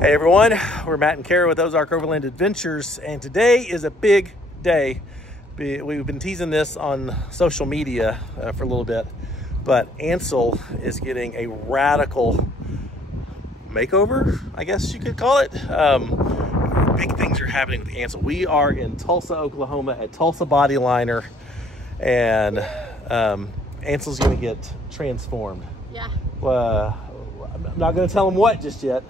Hey everyone, we're Matt and Kara with Ozark Overland Adventures, and today is a big day. We've been teasing this on social media for a little bit, but Ansel is getting a radical makeover, I guess you could call it. Big things are happening with Ansel. We are in Tulsa, Oklahoma at Tulsa Body Liner, and Ansel's gonna get transformed. Yeah. I'm not gonna tell him what just yet.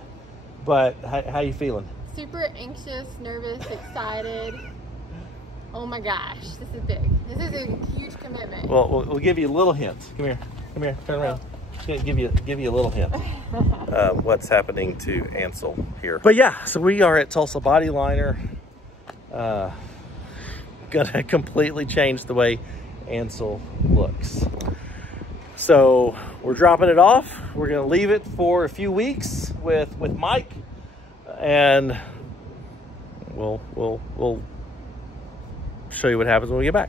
But how you feeling? Super anxious, nervous, excited. Oh my gosh, this is big. This is a huge commitment. Well, we'll give you a little hint. Come here, turn around. Just gonna give you a little hint. What's happening to Ansel here? But yeah, so we are at Tulsa Body Liner. Gonna completely change the way Ansel looks. So we're dropping it off. We're gonna leave it for a few weeks with Mike, and we'll show you what happens when we get back.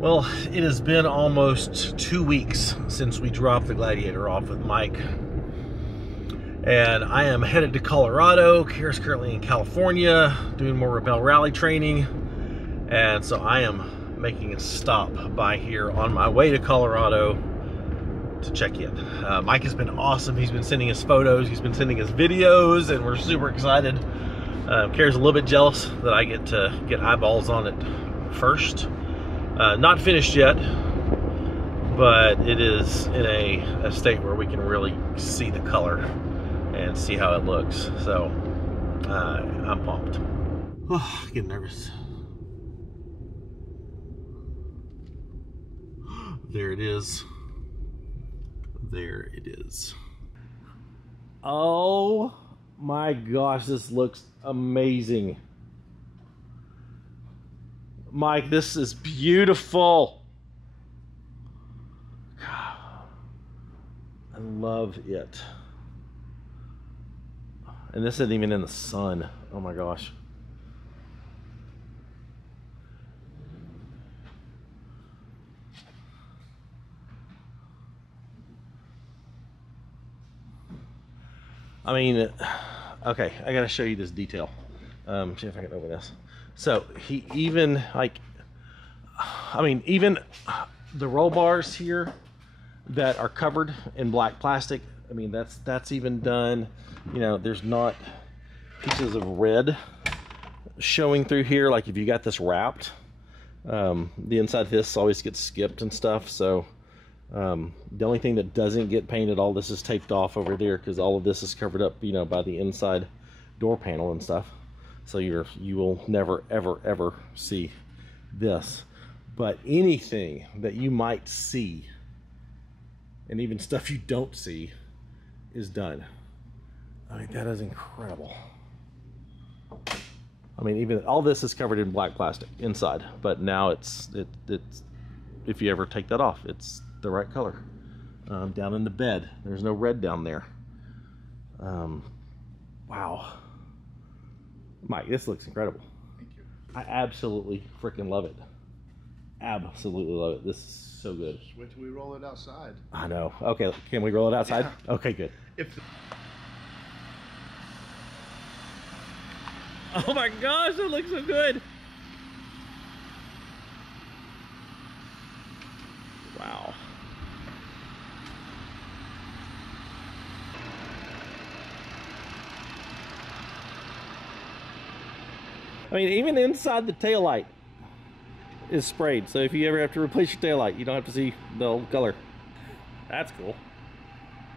Well, it has been almost 2 weeks since we dropped the Gladiator off with Mike. And I am headed to Colorado. Kara's currently in California doing more Rebel Rally training. And so I am making a stop by here on my way to Colorado to check in. Mike has been awesome. He's been sending us photos, he's been sending us videos, and we're super excited. Kara's a little bit jealous that I get to get eyeballs on it first. Not finished yet, but it is in a state where we can really see the color and see how it looks. So I'm pumped. Oh, getting nervous. There it is. There it is. Oh my gosh, this looks amazing. Mike, this is beautiful. I love it. And this isn't even in the sun. Oh my gosh. I mean, okay, I gotta show you this detail. See if I can open this. So he even, like, I mean, even the roll bars here that are covered in black plastic, I mean, that's even done. You know, there's not pieces of red showing through here. Like if you got this wrapped, the inside of this always gets skipped and stuff. So the only thing that doesn't get painted, all this is taped off over there because all of this is covered up, you know, by the inside door panel and stuff. So you will never, ever, ever see this. But anything that you might see, and even stuff you don't see, is done. I mean, that is incredible. I mean, even all this is covered in black plastic inside, but now it's if you ever take that off, it's the right color. Down in the bed, there's no red down there. Wow. Mike, this looks incredible. Thank you. I absolutely freaking love it. Absolutely love it. This is so good. Just wait till we roll it outside. I know. Okay, can we roll it outside? Yeah. Okay, good. Oh my gosh, that looks so good. Wow. I mean, even inside the taillight, is sprayed. So if you ever have to replace your taillight, you don't have to see the old color. That's cool.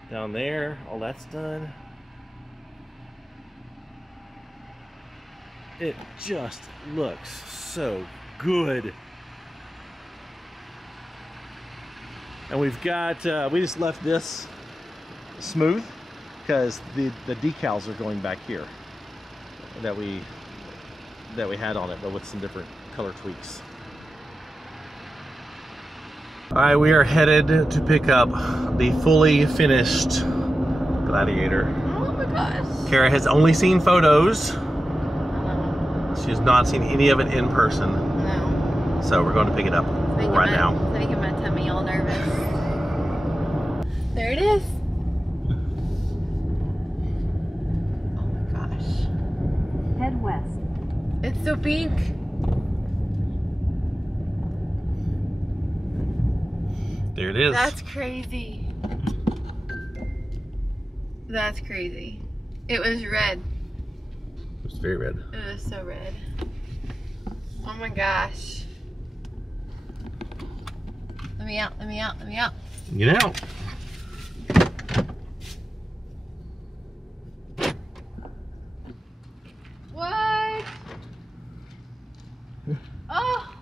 Down there, all that's done. It just looks so good. And we've got, we just left this smooth because the decals are going back here that we had on it, but with some different color tweaks. All right, we are headed to pick up the fully finished Gladiator. Oh my gosh. Kara has only seen photos. She has not seen any of it in person. No. So we're going to pick it up right now. It's making my tummy all nervous. There it is. Oh my gosh. Head west. It's so pink. There it is. That's crazy. That's crazy. It was red. It's very red. It was so red. Oh my gosh. Let me out, let me out, let me out. Get out. What? Oh!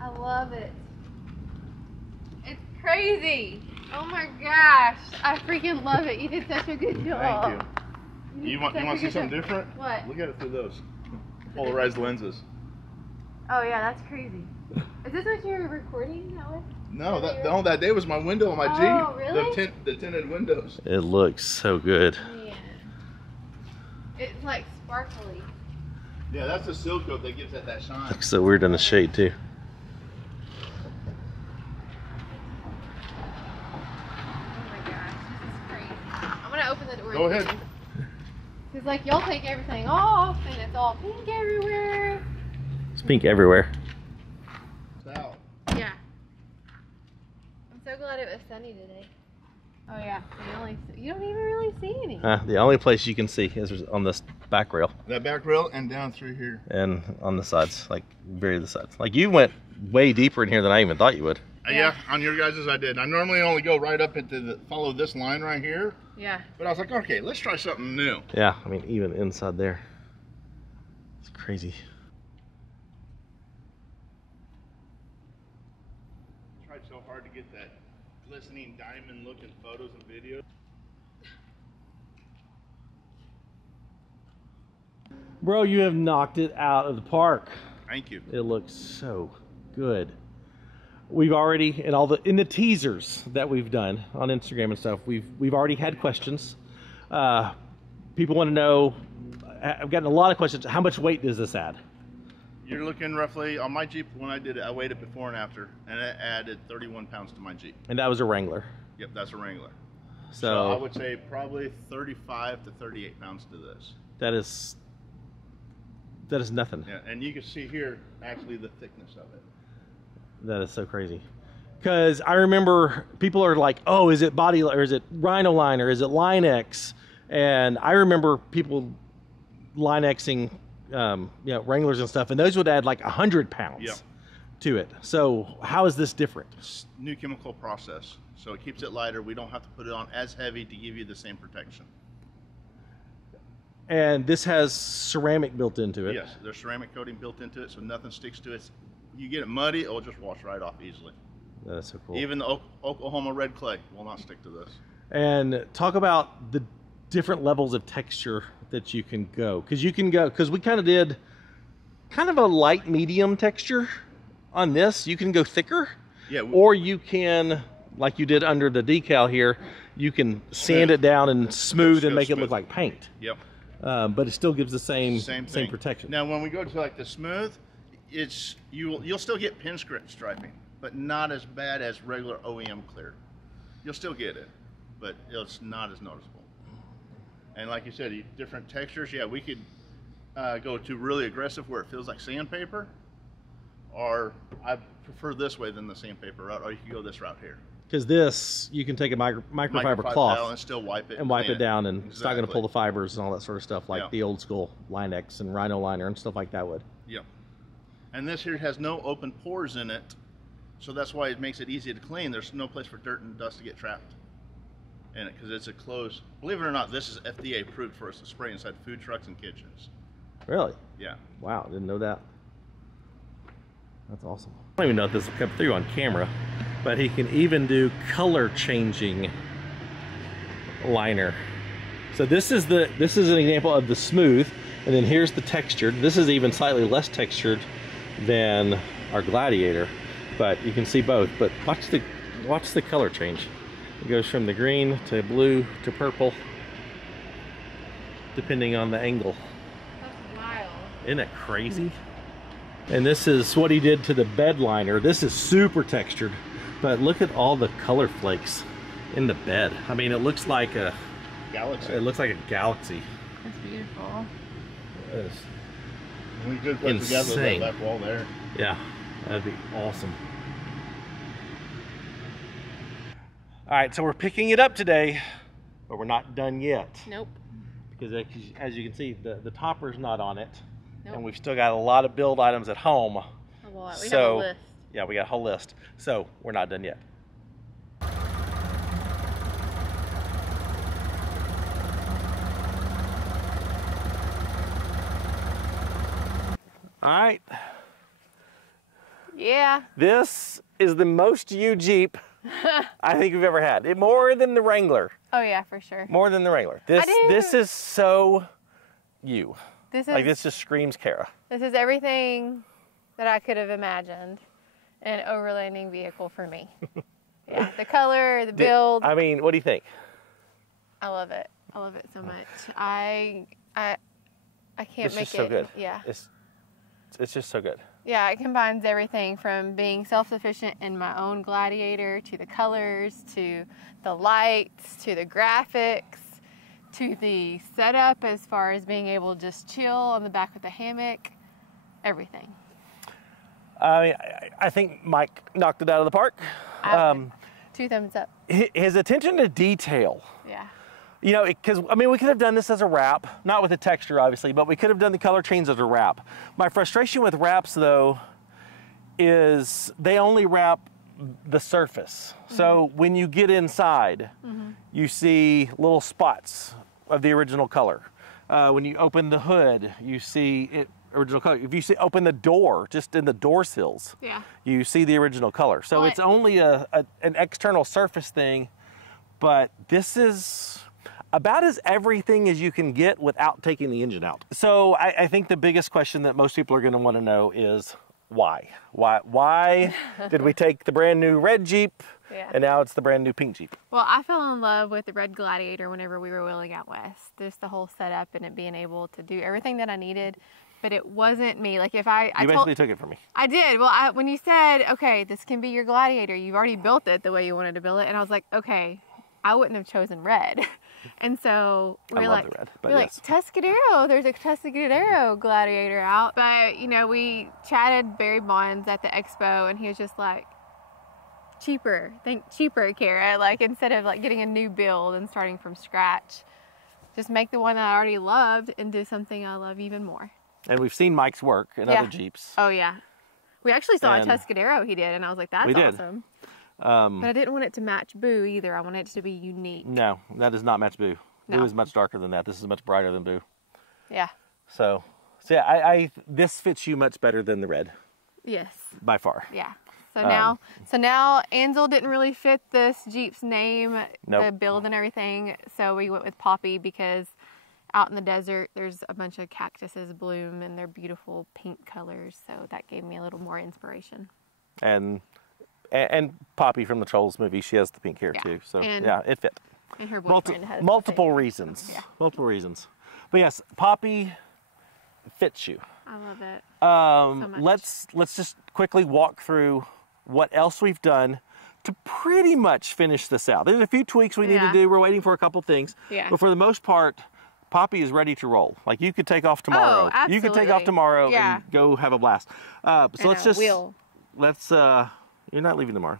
I love it. It's crazy. Oh my gosh. I freaking love it. You did such a good job. Thank you. You want to see something different? What? Look at it through those polarized lenses. Oh yeah, that's crazy. Is this what you're recording that with? No, that day was my window on my Jeep. Oh, really? The tinted windows. It looks so good. Man. It's like sparkly. Yeah, that's the seal coat that gives it that shine. Looks so weird in the shade too. Oh my gosh, this is crazy. I'm gonna open the door. Go ahead. It's like y'all take everything off and it's all pink everywhere. It's pink everywhere. It's out. Yeah. I'm so glad it was sunny today. Oh yeah, you don't even really see any. The only place you can see is on this back rail. That back rail and down through here. And on the sides, like very the sides. Like you went way deeper in here than I even thought you would. Yeah, on your guys' I did. I normally only go right up into follow this line right here. Yeah. But I was like, okay, let's try something new. Yeah, I mean even inside there. It's crazy. Tried so hard to get that glistening diamond looking photos and videos. Bro, you have knocked it out of the park. Thank you. It looks so good. We've already in the teasers that we've done on Instagram and stuff, we've already had questions. People want to know. I've gotten a lot of questions. How much weight does this add? You're looking roughly on my Jeep. When I did it, I weighed it before and after, and it added 31 pounds to my Jeep. And that was a Wrangler. Yep, that's a Wrangler. So I would say probably 35 to 38 pounds to this. That is nothing. Yeah, and you can see here actually the thickness of it. That is so crazy. Because I remember people are like, oh, is it body or is it Rhino line or is it Line X? And I remember people Line Xing Wranglers and stuff, and those would add like 100 pounds to it. So how is this different? It's new chemical process. So it keeps it lighter. We don't have to put it on as heavy to give you the same protection. And this has ceramic built into it. Yes, there's ceramic coating built into it, so nothing sticks to it. You get it muddy, it'll just wash right off easily. That is so cool. Even the Oklahoma red clay will not stick to this. And talk about the different levels of texture that you can go. Because we kind of did kind of a light medium texture on this. You can go thicker. Yeah. Or you can, like you did under the decal here, you can sand it down and smooth and make it look like paint. Yep. But it still gives the same protection. Now, when we go to like the smooth, you'll still get pin striping, but not as bad as regular OEM clear. You'll still get it, but it's not as noticeable. And like you said, different textures. Yeah, we could go to really aggressive where it feels like sandpaper, or I prefer this way than the sandpaper route, or you could go this route here. Because this, you can take a microfiber cloth and still wipe it and wipe it down, and exactly. it's not going to pull the fibers and all that sort of stuff like the old school Line X and Rhino liner and stuff like that would. Yep. And this here has no open pores in it, so that's why it makes it easy to clean. There's no place for dirt and dust to get trapped in it because it's a closed. Believe it or not, this is FDA approved for us to spray inside food trucks and kitchens. Really? Yeah. Wow, didn't know that. That's awesome. I don't even know if this will come through on camera, but he can even do color changing liner. So this is an example of the smooth, and then here's the textured. This is even slightly less textured than our Gladiator, but you can see both. But watch the color change. It goes from the green to blue to purple, depending on the angle. That's wild. Isn't that crazy? And this is what he did to the bed liner. This is super textured, but look at all the color flakes in the bed. I mean, it looks like a Galaxy. It looks like a galaxy. That's beautiful. It is We could put together insane. that back wall there. Yeah, that'd be awesome. All right, so we're picking it up today, but we're not done yet. Nope. Because as you can see, the topper's not on it. Nope. And we've still got a lot of build items at home. A lot. We have So, a list. yeah, we got a whole list. So we're not done yet. All right, Yeah. this is the most you Jeep I think we've ever had. More than the Wrangler. Oh yeah, for sure. More than the Wrangler. This is so you. This is Like, this just screams Kara. This is everything that I could have imagined an overlanding vehicle for me. Yeah, the color, the build. I mean, what do you think? I love it. I love it so much. I can't It's make just so it. good. Yeah. It's just so good. Yeah, it combines everything from being self-sufficient in my own Gladiator to the colors, to the lights, to the graphics, to the setup as far as being able to just chill on the back with the hammock, everything. I think Mike knocked it out of the park. 2 thumbs up. His attention to detail. Yeah. You know, because, I mean, we could have done this as a wrap, not with the texture, obviously, but we could have done the color change as a wrap. My frustration with wraps, though, is they only wrap the surface. Mm-hmm. So when you get inside, you see little spots of the original color. When you open the hood, you see it original color. If you open the door, just in the door sills, you see the original color. So it's only an external surface thing, but this is about as everything as you can get without taking the engine out. So I think the biggest question that most people are going to want to know is why? Why did we take the brand new red Jeep and now it's the brand new pink Jeep? Well, I fell in love with the red Gladiator whenever we were wheeling out west. Just the whole setup and it being able to do everything that I needed. But it wasn't me. Like if I You basically took it from me. I did. Well, when you said, okay, this can be your Gladiator, you've already built it the way you wanted to build it. And I was like, okay, I wouldn't have chosen red. And so we're like, the red, we're like, Tuscadero, there's a Tuscadero Gladiator out. But, you know, we chatted Barry Bonds at the expo and he was just like, cheaper, think cheaper, Kara. Like instead of like getting a new build and starting from scratch, just make the one that I already loved and do something I love even more. And we've seen Mike's work in other Jeeps. Oh yeah. We actually saw a Tuscadero he did and I was like, that's awesome. But I didn't want it to match Boo either. I wanted it to be unique. No, that does not match Boo. No. Boo is much darker than that. This is much brighter than Boo. Yeah. So yeah, this fits you much better than the red. Yes. By far. Yeah. So now Ansel didn't really fit this Jeep's name, the build and everything. So we went with Poppy because out in the desert, there's a bunch of cactuses bloom and they're beautiful pink colors. So that gave me a little more inspiration. And Poppy from the Trolls movie, she has the pink hair too. So yeah, it fit. And her boyfriend has multiple reasons. Yeah. Multiple reasons. But yes, Poppy fits you. I love it. So much. Let's just quickly walk through what else we've done to pretty much finish this out. There's a few tweaks we need to do. We're waiting for a couple things. Yeah. But for the most part, Poppy is ready to roll. Like you could take off tomorrow. Oh, absolutely. You could take off tomorrow and go have a blast. So let's you're not leaving tomorrow.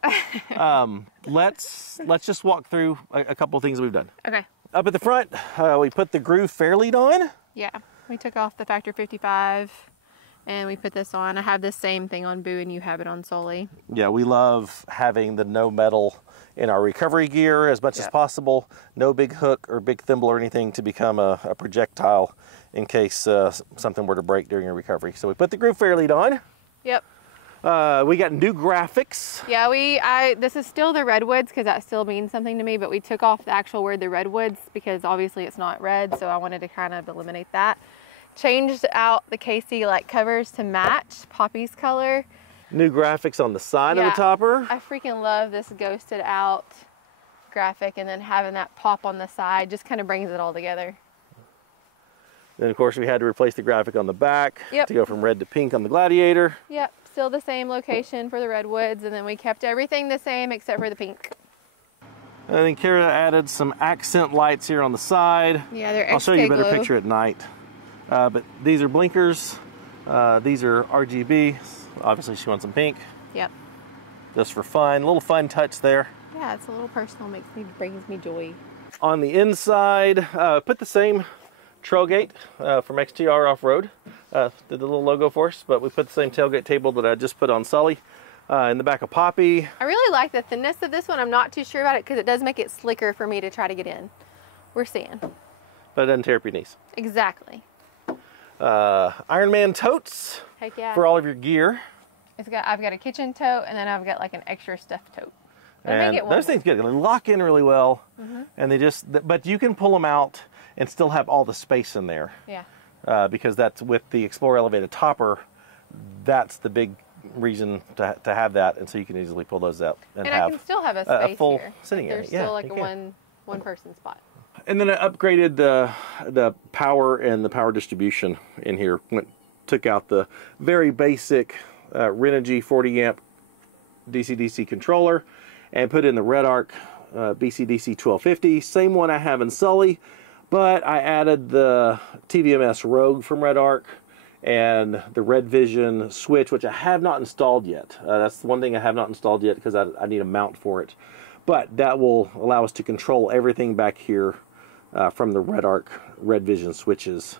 Let's just walk through a couple of things we've done. Okay. Up at the front, we put the groove fairlead on. Yeah. We took off the Factor 55 And we put this on. I have the same thing on Boo, and you have it on Sully. Yeah, we love having the no metal in our recovery gear as much as possible. No big hook or big thimble or anything to become a projectile in case something were to break during your recovery. So we put the groove fair lead on. Yep. We got new graphics. Yeah, this is still the redwoods because that still means something to me, but we took off the actual word the redwoods because obviously it's not red, so I wanted to kind of eliminate that. Changed out the KC light covers to match Poppy's color. New graphics on the side of the topper. I freaking love this ghosted out graphic, and then having that pop on the side just kind of brings it all together. Then of course we had to replace the graphic on the back to go from red to pink on the Gladiator. Yep, still the same location for the redwoods, and then we kept everything the same except for the pink. And then Kara added some accent lights here on the side. Yeah, they're XK I'll show you a better glow. picture at night. But these are blinkers. These are RGB. Obviously she wants some pink. Yep. Just for fun. A little fun touch there. Yeah, it's a little personal. Brings me joy. On the inside, put the same trail gate from XTR Off-Road. Did the little logo for us, but we put the same tailgate table that I just put on Sully. In the back of Poppy. I really like the thinness of this one. I'm not too sure about it because it does make it slicker for me to try to get in. We're seeing. But it doesn't tear up your knees. Exactly. Iron Man totes. Heck yeah. For all of your gear. I've got a kitchen tote, and then I've got like an extra stuffed tote. And those things get lock in really well, and but you can pull them out and still have all the space in there. Yeah. Because that's with the Explorer elevated topper. That's the big reason to have that, and so you can easily pull those out and have I can still have a space a full here. sitting area. There's still like a one person spot. And then I upgraded the power and the power distribution in here. Took out the very basic Renogy 40 amp DC-DC controller and put in the Red Arc BC-DC 1250. Same one I have in Sully, but I added the TVMS Rogue from Red Arc and the Red Vision switch, which I have not installed yet. That's the one thing I have not installed yet because I need a mount for it. But that will allow us to control everything back here from the Red Arc Red Vision switches.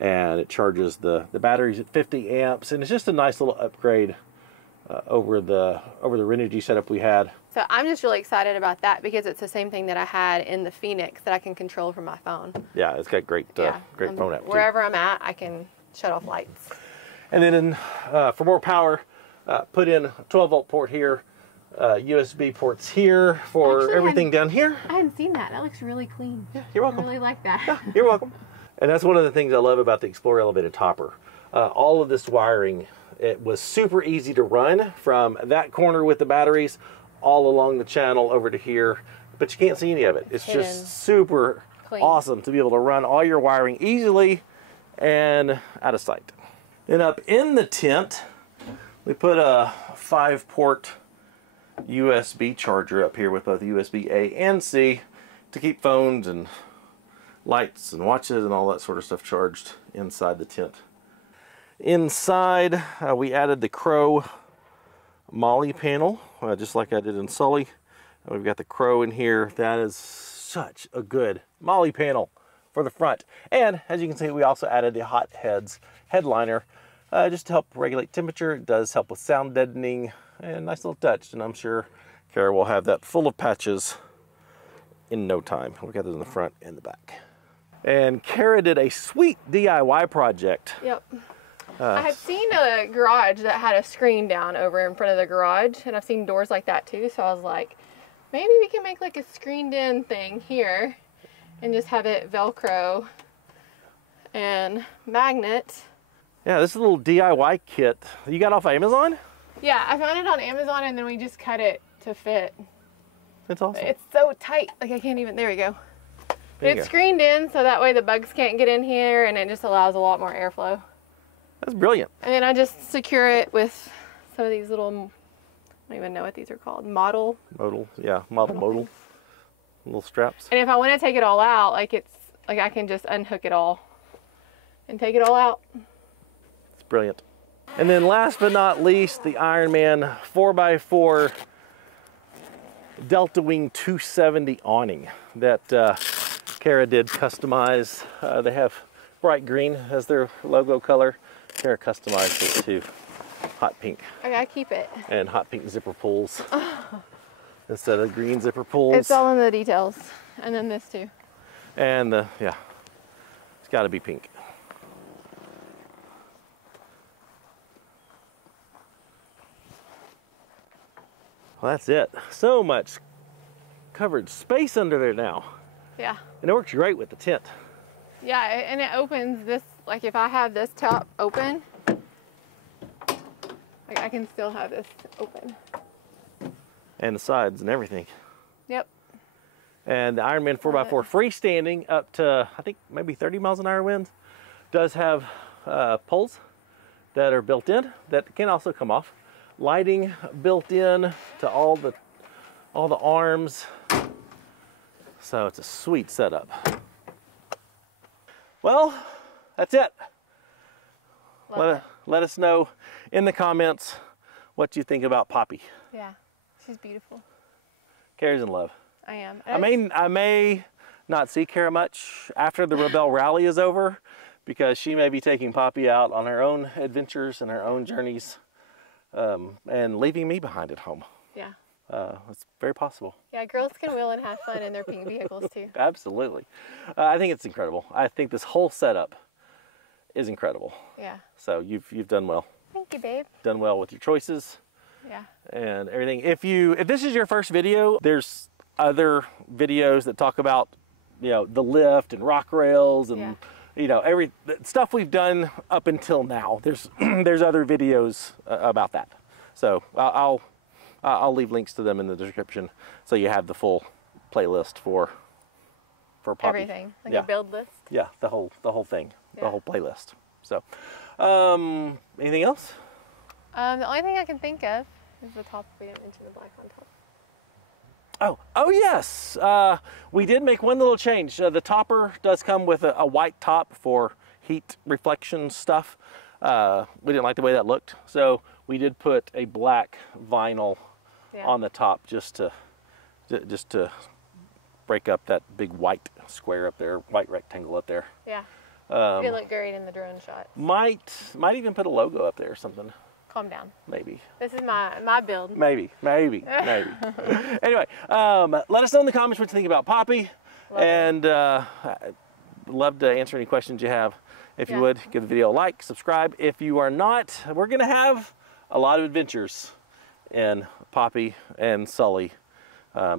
And it charges the batteries at 50 amps. And it's just a nice little upgrade over the Renogy setup we had. So I'm just really excited about that because it's the same thing that I had in the Phoenix that I can control from my phone. Yeah, it's got great phone app too. Wherever I'm at, I can shut off lights. And then for more power, put in a 12 volt port here, USB ports here for everything down here. I hadn't seen that. That looks really clean. Yeah, you're welcome. I really like that. Yeah, you're welcome. And that's one of the things I love about the Explorer elevated topper. All of this wiring, it was super easy to run from that corner with the batteries all along the channel over to here, but you can't see any of it. It's just super awesome to be able to run all your wiring easily and out of sight. Then up in the tent, we put a 5-port USB charger up here with both USB A and C to keep phones and lights and watches and all that sort of stuff charged inside the tent. Inside, we added the Crow Molly panel, just like I did in Sully. We've got the Crow in here. That is such a good Molly panel for the front. And as you can see, we also added the Hot Heads headliner just to help regulate temperature. It does help with sound deadening, and nice little touch. And I'm sure Kara will have that full of patches in no time. We got it in the front and the back. And Kara did a sweet DIY project. Yep. I had seen a garage that had a screen down over in front of the garage, and I've seen doors like that too, so I was like, maybe we can make like a screened in thing here and just have it Velcro and magnet. Yeah, this is a little DIY kit you got off Amazon? Yeah, I found it on Amazon, and then we just cut it to fit. That's awesome. It's so tight, like I can't even, there we go. But it's screened in, so that way the bugs can't get in here, and it just allows a lot more airflow. That's brilliant. And then I just secure it with some of these little, I don't even know what these are called, modal, little straps. And if I want to take it all out, like I can just unhook it all and take it all out. It's brilliant. And then last but not least, the Ironman 4x4 Delta Wing 270 awning that Kara did customize. They have bright green as their logo color. Kara customized it to hot pink. I gotta keep it. And hot pink zipper pulls instead of green zipper pulls. It's all in the details. And then this too. And yeah, it's got to be pink. Well, that's it. So much covered space under there now. Yeah. And it works great with the tent. Yeah, and it opens this, like if I have this top open, like I can still have this open. And the sides and everything. Yep. And the Ironman 4x4 freestanding up to, I think, maybe 30 miles an hour winds, does have poles that are built in that can also come off. Lighting built in to all the arms. So it's a sweet setup. Well, that's it. Let us know in the comments what you think about Poppy. Yeah, she's beautiful. Kara's in love. I am. I may not see Kara much after the Rebel Rally is over, because she may be taking Poppy out on her own adventures and her own journeys, and leaving me behind at home. Yeah. It's very possible. Yeah, girls can wheel and have fun in their pink vehicles too. Absolutely. I think it's incredible. I think this whole setup is incredible. Yeah. So you've done well. Thank you, babe. Done well with your choices. Yeah. And everything. If this is your first video, there's other videos that talk about, the lift and rock rails and every stuff we've done up until now. There's other videos about that. So I'll leave links to them in the description, so you have the full playlist for Poppy. Everything, like a build list. Yeah, the whole thing, the whole playlist. So, anything else? The only thing I can think of is the top. We didn't mention the black on top. Oh yes. We did make one little change. The topper does come with a white top for heat reflection stuff. We didn't like the way that looked, so we did put a black vinyl on the top just to break up that big white square up there, white rectangle up there. Yeah. It looked great in the drone shot. Might even put a logo up there or something. Calm down. Maybe. This is my build. Maybe. Anyway, let us know in the comments what you think about Poppy. And I'd love to answer any questions you have. If you would, give the video a like, subscribe. If you are not, we're going to have a lot of adventures in Poppy and Sully,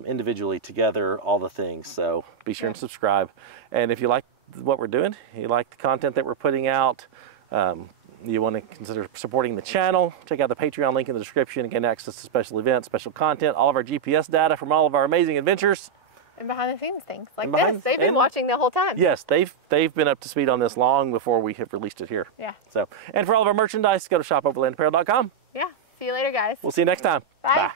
individually, together, all the things. So be sure and subscribe. And if you like what we're doing, you like the content that we're putting out, you want to consider supporting the channel, check out the Patreon link in the description. Again, access to special events, special content, all of our GPS data from all of our amazing adventures. And behind the scenes things like this. They've been watching the whole time. Yes, they've been up to speed on this long before we have released it here. Yeah. So, and for all of our merchandise, go to shopoverlandapparel.com. Yeah. See you later, guys. We'll see you next time. Bye. Bye.